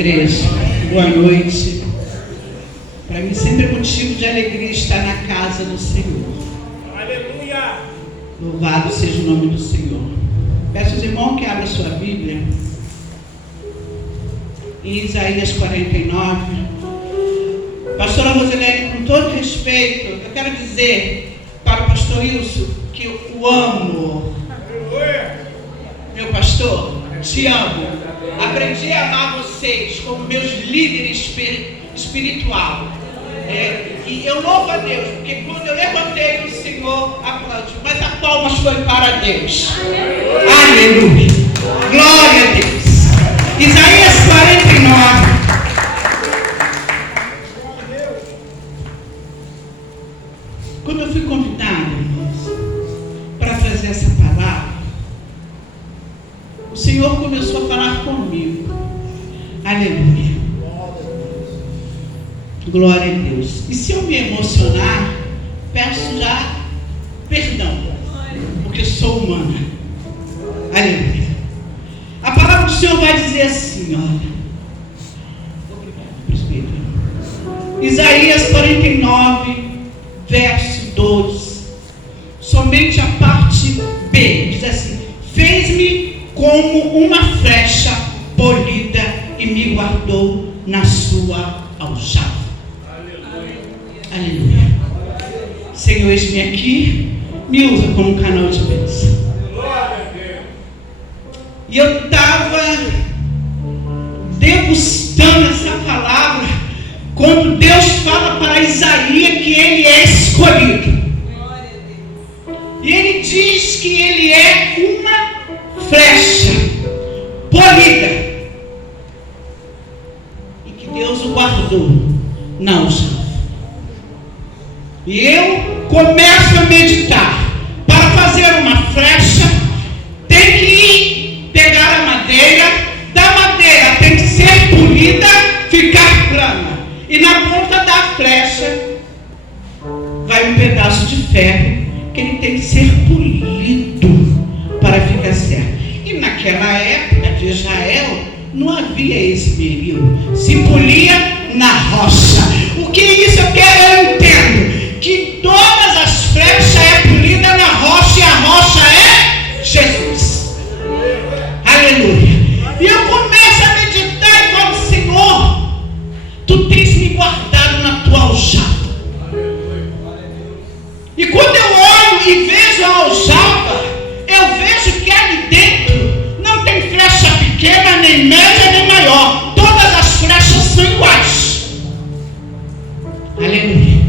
igreja, boa noite. Para mim sempre é motivo de alegria estar na casa do Senhor. Aleluia! Louvado seja o nome do Senhor. Peço aos irmãos que abram sua Bíblia em Isaías 49. Pastora Rosilene, com todo respeito, eu quero dizer para o pastor Wilson que eu o amo. Aleluia! Meu pastor, te amo. Aprendi a amar vocês como meus líderes espiritual. E eu louvo a Deus, porque quando eu levantei, o Senhor aplaudiu. Mas a palmas foi para Deus. Aleluia! Glória a Deus. Isaías 49. Quando eu fui convidado, irmãos, para trazer essa palavra, o Senhor começou a falar comigo. Aleluia. Glória a Deus. E se eu me emocionar, peço já perdão, porque sou humana. Aleluia. A palavra do Senhor vai dizer assim, olha. Obrigado, presbítero. Isaías 49, verso 12. Somente a parte B diz assim: fez-me como uma flecha polida e me guardou na sua aljava. Aleluia. Senhor, eis-me aqui, me usa como canal de bênção. E eu estava degustando essa palavra quando Deus fala para Isaías que ele é escolhido. E ele diz que ele é uma flecha polida e que Deus o guardou na aljava. E eu começo a meditar. Para fazer uma flecha, tem que ir pegar a madeira. Da madeira tem que ser polida, ficar plana. E na ponta da flecha vai um pedaço de ferro, que ele tem que ser polido para ficar certo. E naquela época de Israel não havia esmeril, se polia na rocha. O que é isso? Eu entendo que todas as flechas é polida na rocha, e a rocha é Jesus. Aleluia. E eu começo a meditar e falo: Senhor, tu tens me guardado na tua aljava. E quando eu olho e vejo a aljava, eu vejo que ali dentro não tem flecha pequena, nem média, nem maior. Todas as flechas são iguais. Aleluia.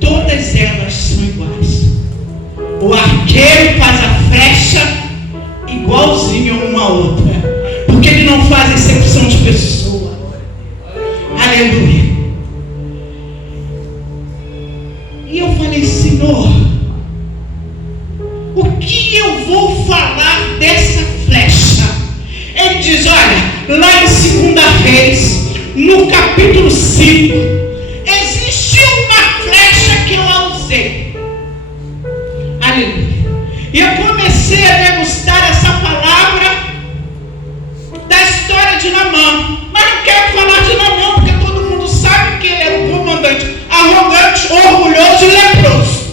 Todas elas são iguais. O arqueiro faz a flecha igualzinho uma à outra, porque ele não faz exceção de pessoa. Aleluia. E eu falei: Senhor, o que eu vou falar dessa flecha? Ele diz: olha, lá em 2 Reis, no capítulo 5, existe uma flecha que eu usei. Aleluia. E eu comecei a degustar essa palavra da história de Naamã. Mas não quero falar de Naamã, porque todo mundo sabe que ele era um comandante arrogante, orgulhoso e leproso,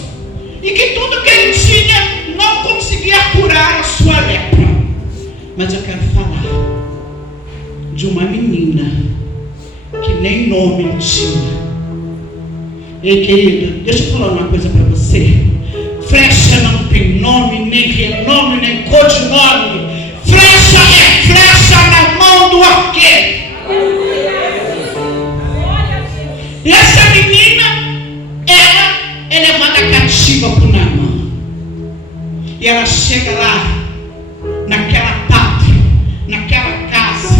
e que tudo que ele tinha não conseguia curar a sua lepra. Mas eu quero falar de uma menina que nem nome tinha. Ei, querido, deixa eu falar uma coisa para você. Flecha não tem nome, nem renome, nem codinome. Flecha é flecha na mão do arqueiro. E essa menina, ela é levada cativa por Naamã. E ela chega lá, naquela pátria, naquela casa,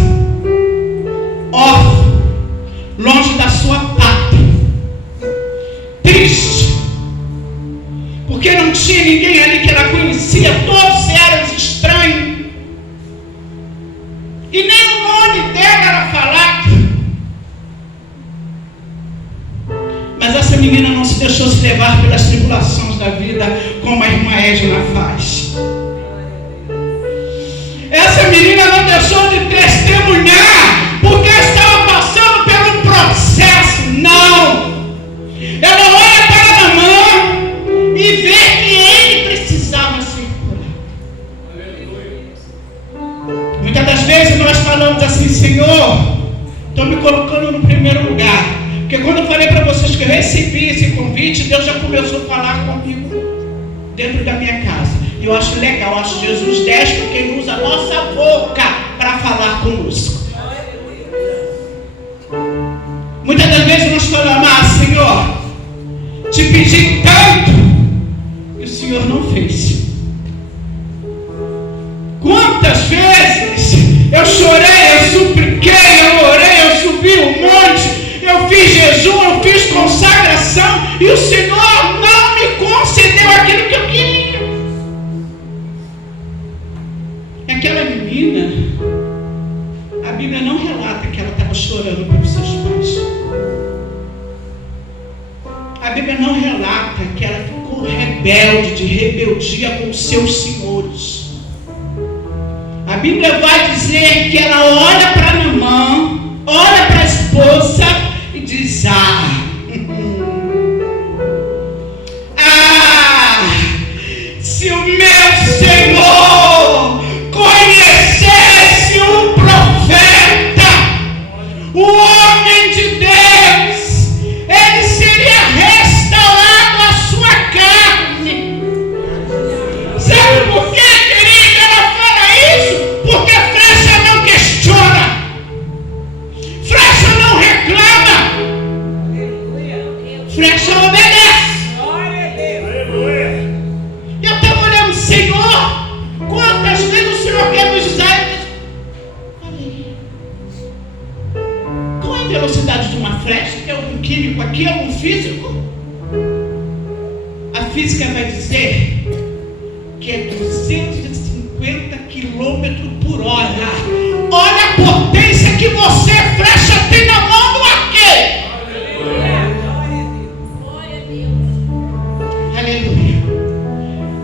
órfã, longe da sua pátria, triste, porque não tinha ninguém ali que ela conhecia, todos eram estranhos, e nem o nome dela era falado. Mas essa menina não se deixou se levar pelas tribulações da vida, como a irmã Edna faz. Essa menina não deixou de testemunhar Deus já começou a falar comigo dentro da minha casa. E eu acho legal, eu acho Jesus destro porque Ele usa a nossa boca para falar conosco. Muitas das vezes nós falamos: Senhor, te pedi tanto e o Senhor não fez. Quantas vezes eu chorei, eu supliquei, eu orei, eu subi o monte, eu fiz jejum, eu fiz consagração e o Senhor não me concedeu aquilo que eu queria. Aquela menina, a Bíblia não relata que ela estava chorando pelos seus pais. A Bíblia não relata que ela ficou rebelde, de rebeldia com os seus senhores. A Bíblia vai dizer que ela olha para Naamã, olha para a esposa e diz: se o meu Senhor conhecesse um profeta, o homem de Deus, ele seria restaurado a sua carne. Sabe por quê, querida? Ela fala isso porque flecha não questiona, flecha não reclama, flecha obedece. Eu estava olhando: Senhor, quantas vezes o Senhor quer nos dizer? Qual é a velocidade de uma flecha? Tem algum químico aqui, algum físico? A física vai dizer que é 250 km por hora. Olha a potência que você, flecha, tem na mão do arqueiro. Aleluia.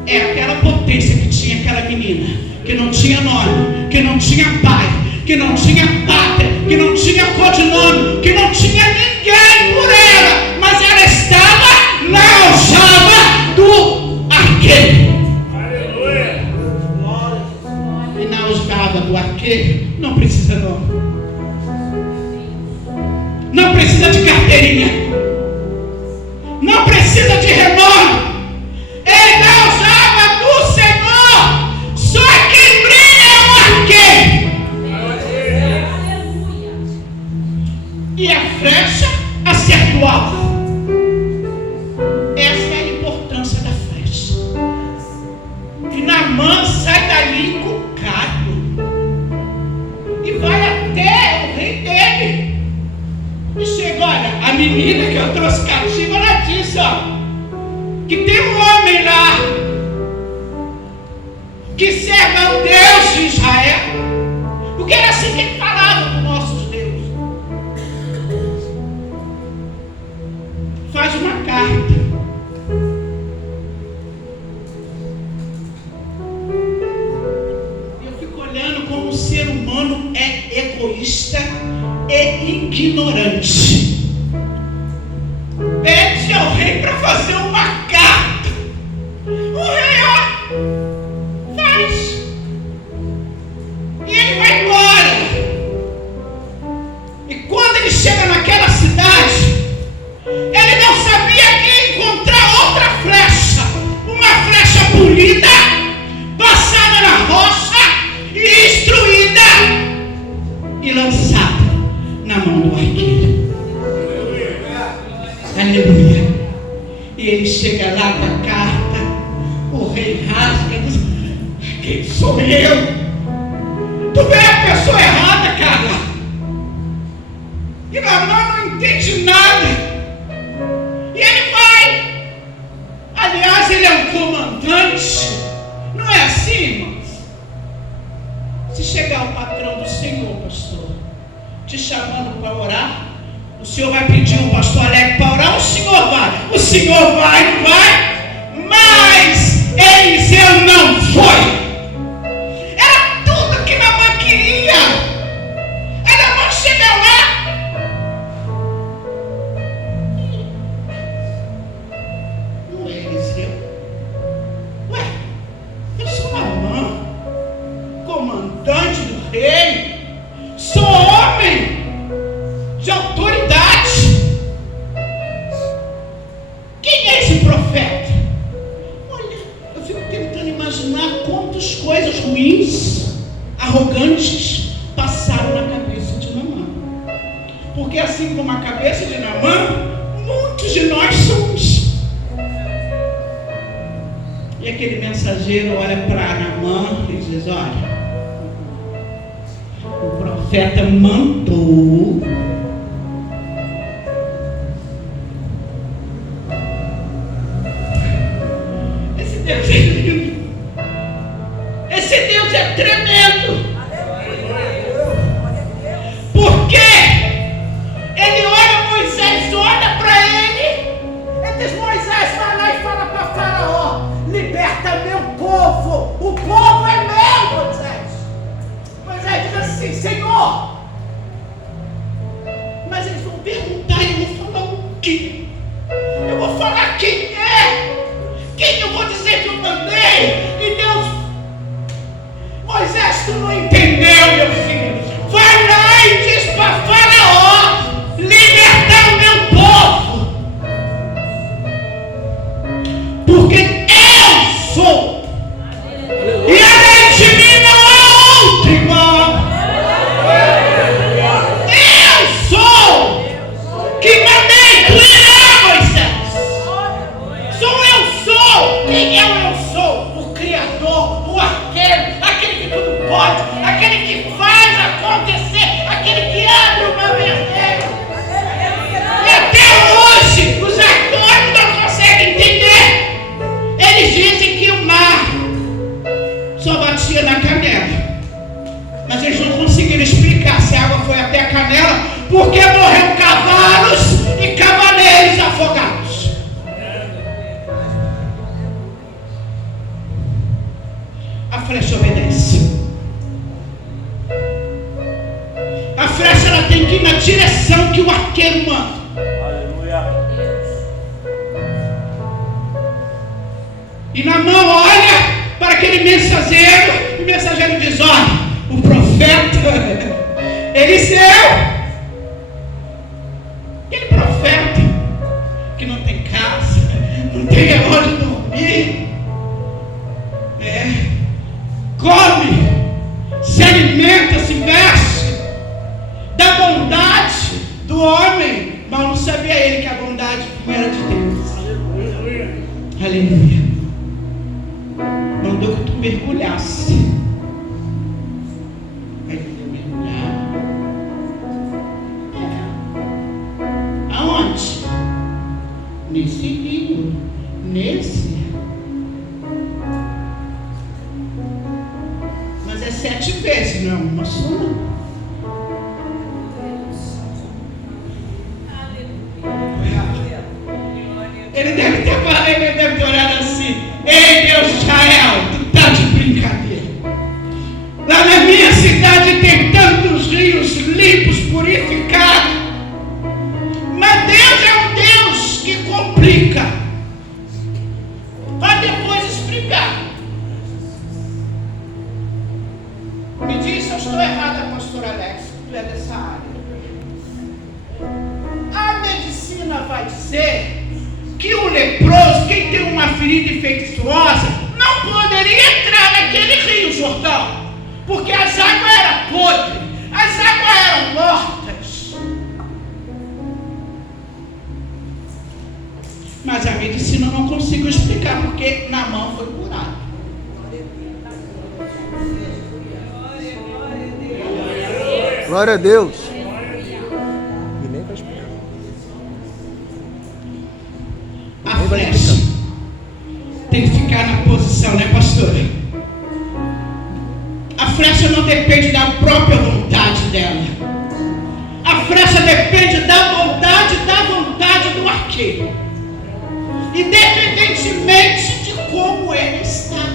É aquela potência que tinha aquela menina, que não tinha nome, que não tinha pai, que não tinha pátria, que não tinha codinome, que não tinha ninguém por ela, mas ela estava na aljava do arqueiro. Aleluia. E na aljava do arqueiro não precisa nome, não precisa de carteirinha, não precisa de renome. Ele na aljava do Senhor, só quem brilha é o arqueiro. E a flecha acerta o alvo. Essa é a importância da flecha. E Naamã sai dali encucado e vai até o rei dele. E chega: olha, a menina que eu trouxe cativa, ela disse, que tem um homem lá que serve ao Deus de Israel. Porque era assim que ele falava com nossos deuses. Faz uma carta. Eu fico olhando como o ser humano é egoísta e ignorante. Pede ao rei para fazer uma carta. O rei, faz. E ele vai embora. E quando ele chega naquela cidade, ele não sabia que ia encontrar outra flecha. Uma flecha polida, passada na rocha e instruída e lançada na mão do arqueiro. Aleluia. E ele chega lá com a carta, o rei rasga e diz: quem sou eu? Tu vê a pessoa errada, cara. E Naamã não entende nada. E ele vai. Aliás, ele é um comandante. Não é assim, irmãos? Se chegar o patrão do Senhor, pastor, te chamando para orar, o senhor vai pedir um pastor Alex para orar, o senhor vai. O senhor vai, não vai? Mas Eliseu não foi. Era tudo que Naamã queria. Aí Naamã chega lá. Não é Eliseu. Ué, eu sou Naamã, comandante do rei. Sou homem de autoridade. Quem é esse E aquele mensageiro olha para Naamã e diz: olha, o profeta mandou esse Deus é lindo, esse Deus é tremendo. Porque ele olha Moisés, olha para ele, e diz: Moisés, vai lá e fala para Faraó, liberta meu povo, o povo é meu, Moisés. Moisés diz assim: Senhor, mas eles vão perguntar e eu vou falar o quê? Eu vou falar quem é, quem eu vou dizer que eu mandei? E Deus, Moisés, tu não entendeu, meu filho. Vai lá e diz para Faraó libertar o meu povo, porque eu sou, e além de mim não há outro igual. Eu sou que mandei tu irá, Moisés. Sou. Quem é o eu sou? O Criador, o arqueiro, aquele que tudo pode, aquele que faz acontecer, aquele que abre o mar vermelho. E até hoje os atores não conseguem entender. Eles dizem que o mar só batia na canela, mas eles não conseguiram explicar se a água foi até a canela, porque morreram cavalos e cavaleiros afogados. A flecha obedece. A flecha ela tem que ir na direção que o arqueiro manda. Aleluia. E Naamã olha para aquele mensageiro, e o mensageiro diz: olha, o profeta Eliseu, aquele profeta que não tem casa, não tem onde dormir, come, se alimenta, se veste da bondade do homem, mas não sabia ele que a bondade era de Deus. Aleluia. Aleluia. Mandou que tu mergulhasse. Aí tu mergulhar. Aonde? Nesse rio. Nesse. Mas é 7 vezes, não é uma só não. Ele deve ter olhado assim: ei, Deus de Israel, tu tá de brincadeira. Lá na minha cidade tem tantos rios limpos, purificados, mas Deus é um Deus que complica. Vai depois explicar. Me diz se eu estou errada, pastor Alex, tu é dessa área. A medicina vai dizer que o leproso, quem tem uma ferida infecciosa, não poderia entrar naquele rio Jordão, porque as águas eram podres, as águas eram mortas. Mas a medicina não consigo explicar porque Naamã foi curado. Glória a Deus. A flecha tem que ficar na posição, né, pastor? A flecha não depende da própria vontade dela. A flecha depende da vontade do arqueiro, independentemente de como ele está.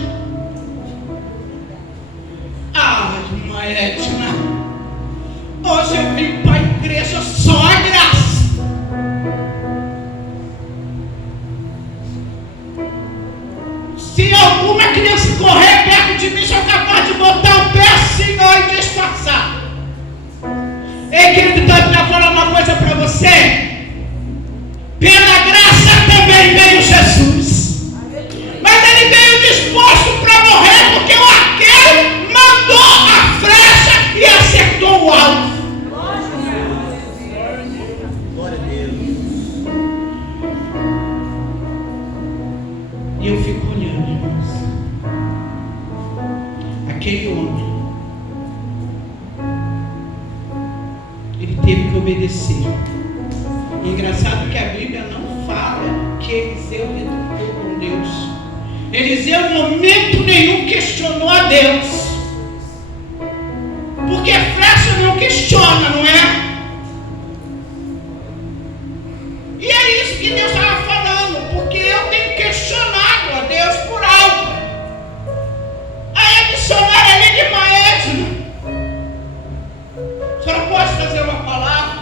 Ah, irmã Edna, hoje eu vim para a igreja só a graça. Se alguma criança correr perto de mim, sou capaz de botar o pé assim e disfarçar. Ei, querido, está falando uma coisa para você. Pela graça também veio Jesus. Mas ele veio disposto para morrer, porque o arqueiro mandou a flecha e acertou o alvo. E eu eu fico olhando, irmãos. Aquele homem, ele teve que obedecer. E engraçado que a Bíblia não fala que Eliseu retornou com Deus. Eliseu em momento nenhum questionou a Deus. Porque a flecha não questiona, não é? E é isso que Deus estava falando, porque eu tenho questionado a Deus por algo. Aí a missionária ali de Maésimo, a senhora pode trazer uma palavra?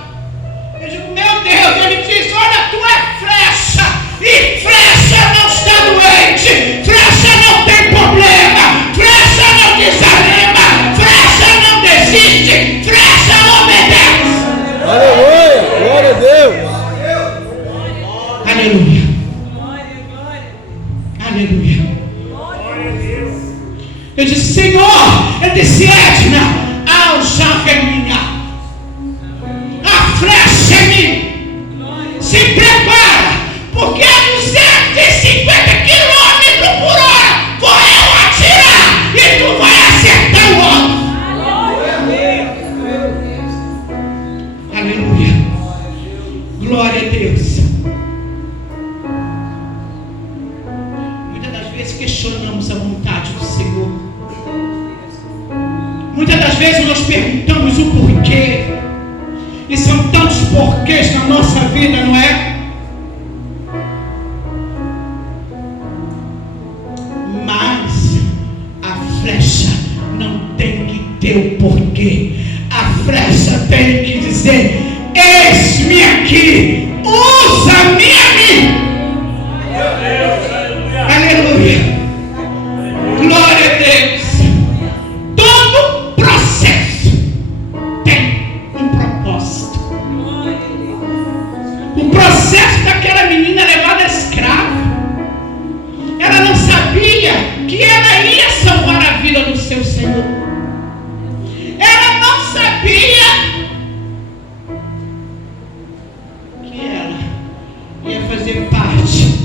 Eu digo, meu Deus, ele diz, olha, tu é flecha, e flecha não está doente, flecha não tem problema, flecha não desanima, flecha não desiste, flecha obedece. Aleluia! Glória a Deus! Aleluia. Aleluia. Eu disse, Senhor, eu disse, Edna, a aljava é minha, a flecha é minha. Se prepara, porque a 250 km por hora vou eu atirar e tu vai acertar o outro. Aleluia. Glória a Deus. Muitas das vezes questionamos a vontade do Senhor. Muitas das vezes nós perguntamos o porquê. E são tantos porquês na nossa vida, não é? Mas a flecha não tem que ter o porquê. A flecha tem que dizer, eis-me aqui, usa-me a mim. Aleluia. Glória a Deus. Todo processo tem um propósito. O processo daquela menina levada escrava, ela não sabia que ela ia salvar a vida do seu Senhor. Ela não sabia que ela ia fazer parte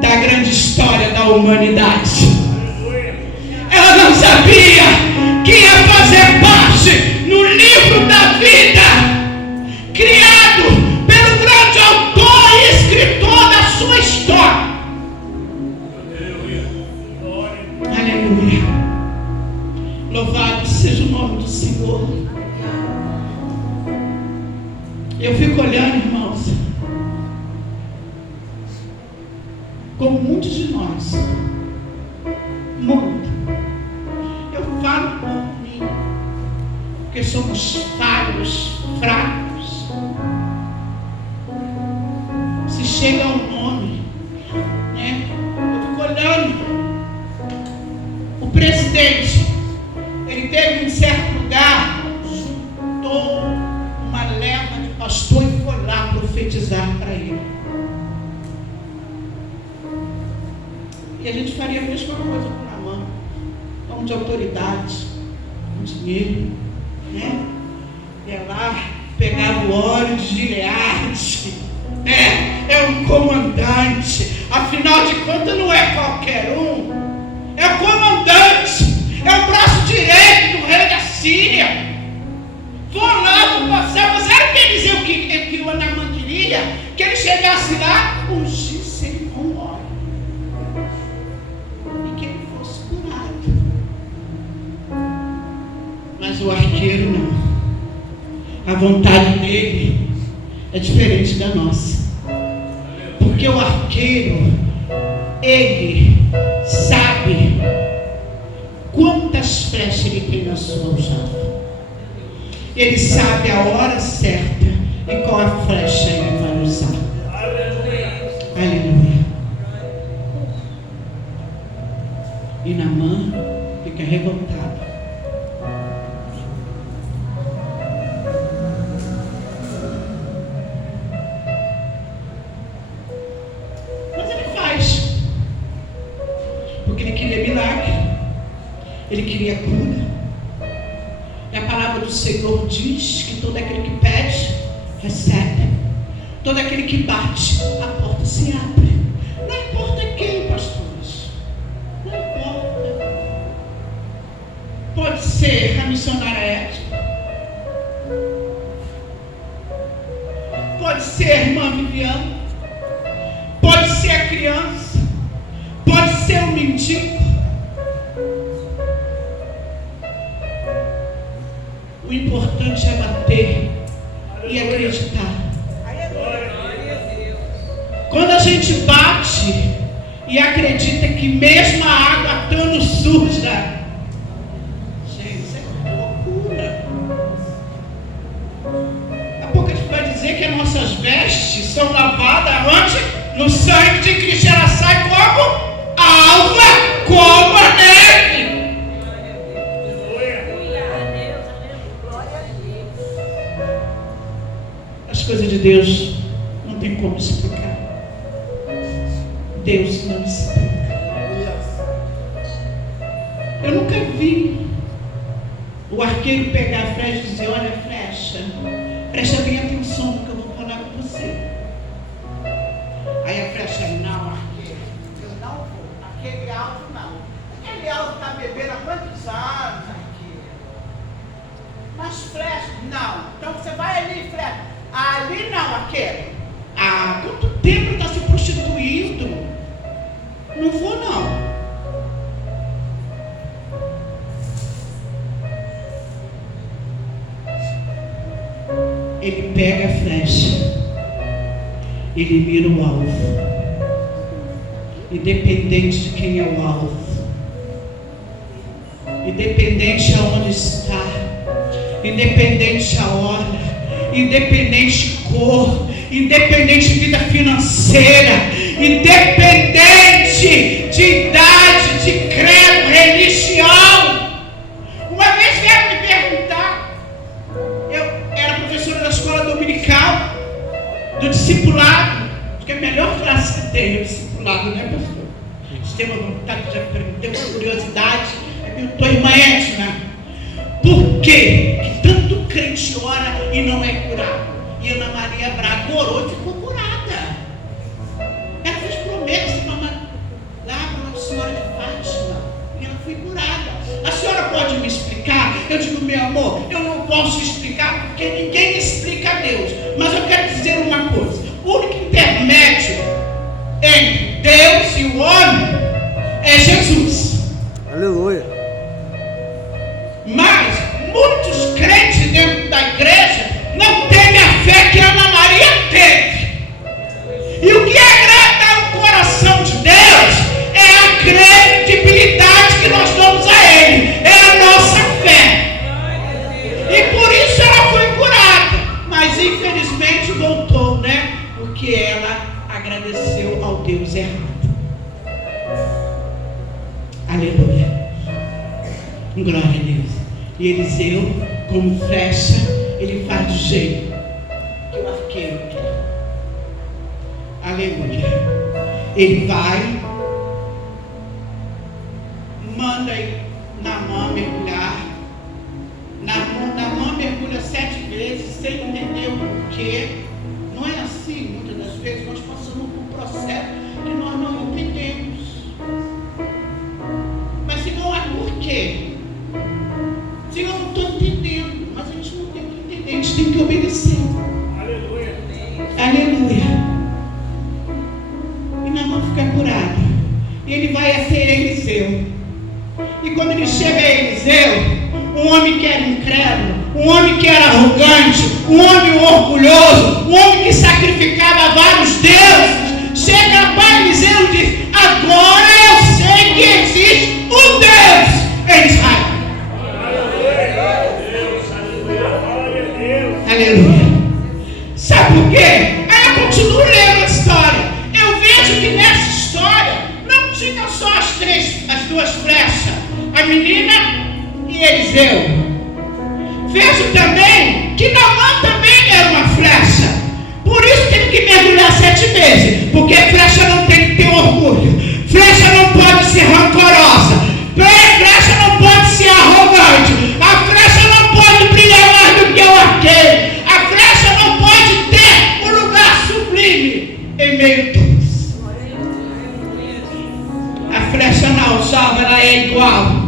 da grande história da humanidade. Ela não sabia que ia fazer parte no livro da vida, criado pelo grande autor e escritor da sua história. Aleluia. Louvado seja o nome do Senhor. Eu fico olhando, irmãos, como muitos de nós, muito. Eu falo por mim, porque somos falhos, fracos. Se chega ao nome, né? Eu fico olhando. O presidente, ele teve em certo lugar, juntou uma leva de pastor e foi lá profetizar para ele. E a gente faria a mesma coisa com Naamã, como de autoridade, com dinheiro, né? Ia lá, pegava o óleo de Gileade, né? É um comandante, afinal de contas não é qualquer um, é o comandante, é o braço direito do rei da Síria. Vou lá, vou passar, mas era o que Eliseu que o Naamã queria, que ele chegasse lá, ungisse ele com óleo. Mas o arqueiro não. A vontade dele é diferente da nossa. Porque o arqueiro, ele sabe quantas flechas ele tem na sua aljava. Ele sabe a hora certa e qual a flecha ele vai usar. Aleluia. E Naamã fica revoltado. Ele queria cura. E a palavra do Senhor diz que todo aquele que pede, recebe. Todo aquele que bate, a porta se abre. Não importa quem, pastor. ser a missionária Edna. Pode ser a irmã Viviane. Pode ser a criança. Pode ser o mendigo. O importante é bater e acreditar. Quando a gente bate e acredita que mesmo a água estando suja, gente, isso é loucura. Daqui a pouco a gente vai dizer que as nossas vestes são lavadas onde? No sangue de Cristo. Ela sai como? Alva como a neve. As coisas de Deus não tem como explicar. Deus não explica. Eu nunca vi o arqueiro pegar a flecha e dizer: olha a flecha, presta bem atenção no que eu vou falar com você. Aí a flecha: não, arqueiro, eu não vou. Aquele alvo não. Aquele alvo está bebendo há quantos anos, arqueiro? Mas flecha, não. Então você vai ali, flecha. Ali não, arqueiro. Ah, quanto tempo está se prostituindo? Não vou não. Ele pega a flecha, ele mira o alvo. Independente de quem é o alvo, independente aonde está, independente a hora, independente de cor, independente de vida financeira, independente de idade, de credo, religião. Uma vez vieram me perguntar, eu era professora da escola dominical, do discipulado, que é a melhor classe que tem, o discipulado, né, pastor? Você tem uma vontade de aprender, uma curiosidade. Aí perguntou a irmã Edna: por que tanto crente ora e não é curado? E Ana Maria Braga orou e ficou curada. Ela fez promessa lá para Nossa Senhora de Fátima e ela foi curada. A senhora pode me explicar? Eu digo: meu amor, eu não posso explicar porque ninguém explica a Deus. Mas eu quero dizer uma coisa: o único intermédio entre Deus e o homem é Jesus. Aleluia. Mas muitos crentes dentro da igreja não teve a fé que Ana Maria teve. E o que agrada o coração de Deus é a credibilidade que nós damos a Ele, é a nossa fé. E por isso ela foi curada, mas infelizmente voltou, né? Porque ela agradeceu ao Deus errado. Aleluia. Glória a Deus. E Eliseu, como flecha, ele faz do jeito que o arqueiro quer. Aleluia. Ele vai, manda Naamã mergulhar. Naamã mergulha 7 vezes sem entender o porquê. Não é assim, muitas das vezes nós passamos por um processo que nós não entendemos. Mas se não é porquê. Se eu não estou entendendo, mas a gente não tem que entender, a gente tem que obedecer. Aleluia. Aleluia. E Naamã fica curado. E ele vai até Eliseu. E quando ele chega a Eliseu, um homem que era incrédulo, um homem que era arrogante, um homem orgulhoso, um homem que sacrificava vários deuses, chega para Eliseu e diz: agora eu sei que existe um Deus em Israel. Aleluia. Sabe por quê? Aí eu continuo lendo a história. Eu vejo que nessa história não tinha só as duas flechas, a menina e Eliseu. Vejo também que Naamã também era uma flecha. Por isso teve que mergulhar 7 vezes. Porque flecha não tem que ter orgulho. Flecha não pode ser rancorosa. Flecha não pode ser arrogante. A flecha não pode brilhar mais do que o arqueiro. A flecha não pode ter um lugar sublime em meio a todos. A flecha na aljava, ela é igual.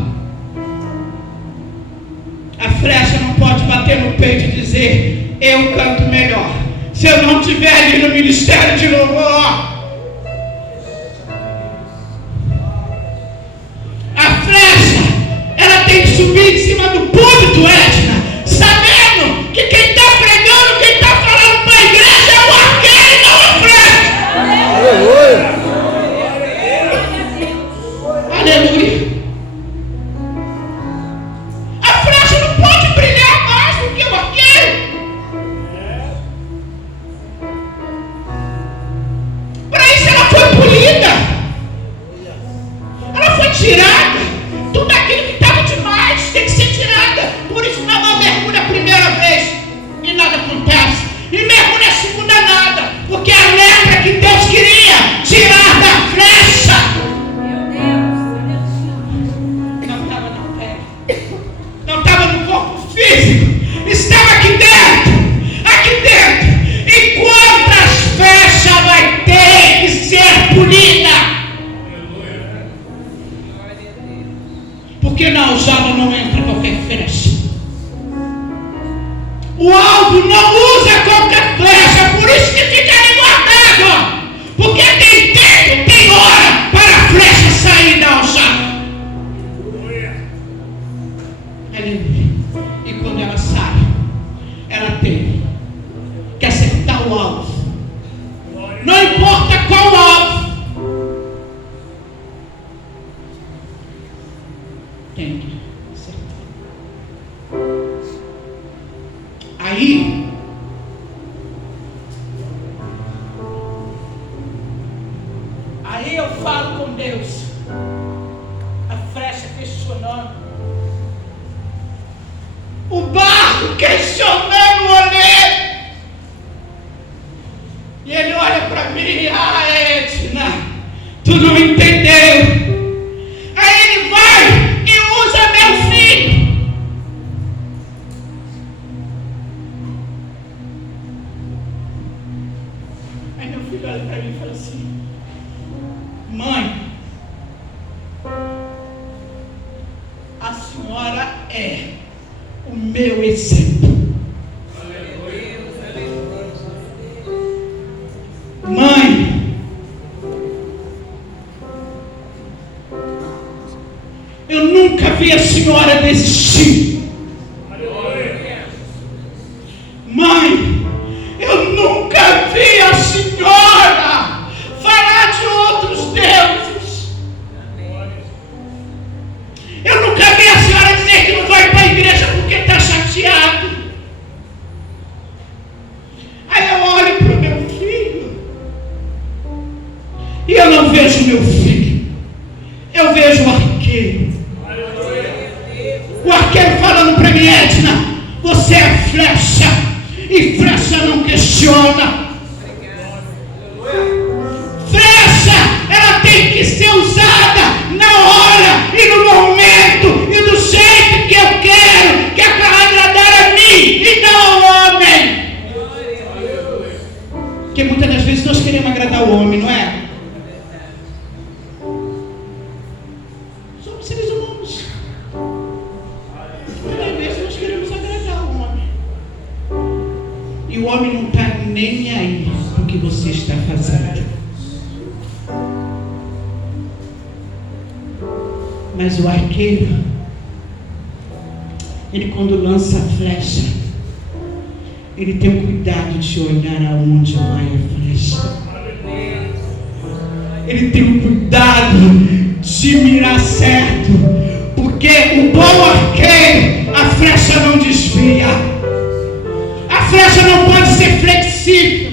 flecha não pode bater no peito e dizer: eu canto melhor. Se eu não estiver ali no ministério de louvor, a flecha, ela tem que subir em cima do púlpito, Edna, sabendo que quem está pregando, quem está falando para a igreja é o arqueiro e não a flecha. Aleluia. A flecha não pode brilhar mais do que o arqueiro. Para isso ela foi polida, ela foi tirada. Tudo aquilo que estava demais tem que ser tirada. Por isso não mergulha a primeira vez e nada acontece, e mergulha a segunda nada, porque a lepra que Deus queria tirar da flecha não estava na pele, não estava no corpo físico, estava aqui dentro, aqui dentro. E quantas flechas vai ter que ser polida? Porque na aljava não entra qualquer flecha. O alvo não usa qualquer flecha, por isso que fica ali guardado. Porque tem tempo, tem hora para a flecha sair da aljava. Aleluia. E quando ela sai, ela tem que acertar o alvo. Não importa qual alvo. Tem que acertar. Aí eu falo com Deus, a flecha questionando, o barco questionando o oleiro, e ele olha para mim: ah, Edna, tu não entendeu. Aí ele vai e usa meu filho. Aí meu filho olha para mim e fala assim: mãe, a senhora é o meu exemplo. Mãe, eu nunca vi a senhora desistir. Mãe, eu nunca vi a senhora falar de outros deuses. Eu nunca vi a senhora dizer que não vai para a igreja porque está chateado. Aí eu olho para o meu filho e eu não vejo meu filho, eu vejo o arqueiro. O arqueiro falando para mim: Edna, você é flecha, e flecha não questiona. Flecha, ela tem que ser usada na hora e no momento e do jeito que eu quero, que é para agradar a mim e não ao homem. Porque muitas das vezes nós queremos agradar o homem, não é? Somos seres humanos. Muitas vezes nós queremos agradar o homem, e o homem não está nem aí para o que você está fazendo. Mas o arqueiro, ele quando lança a flecha, ele tem o cuidado de olhar aonde vai a flecha. Ele tem o cuidado de mirar certo, porque o bom arqueiro, a flecha não desvia. A flecha não pode ser flexível.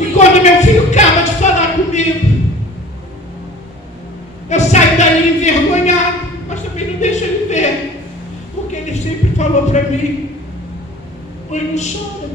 E quando meu filho acaba de falar comigo, eu saio dali envergonhado, mas também não deixo ele ver, porque ele sempre falou para mim: mãe, não chora.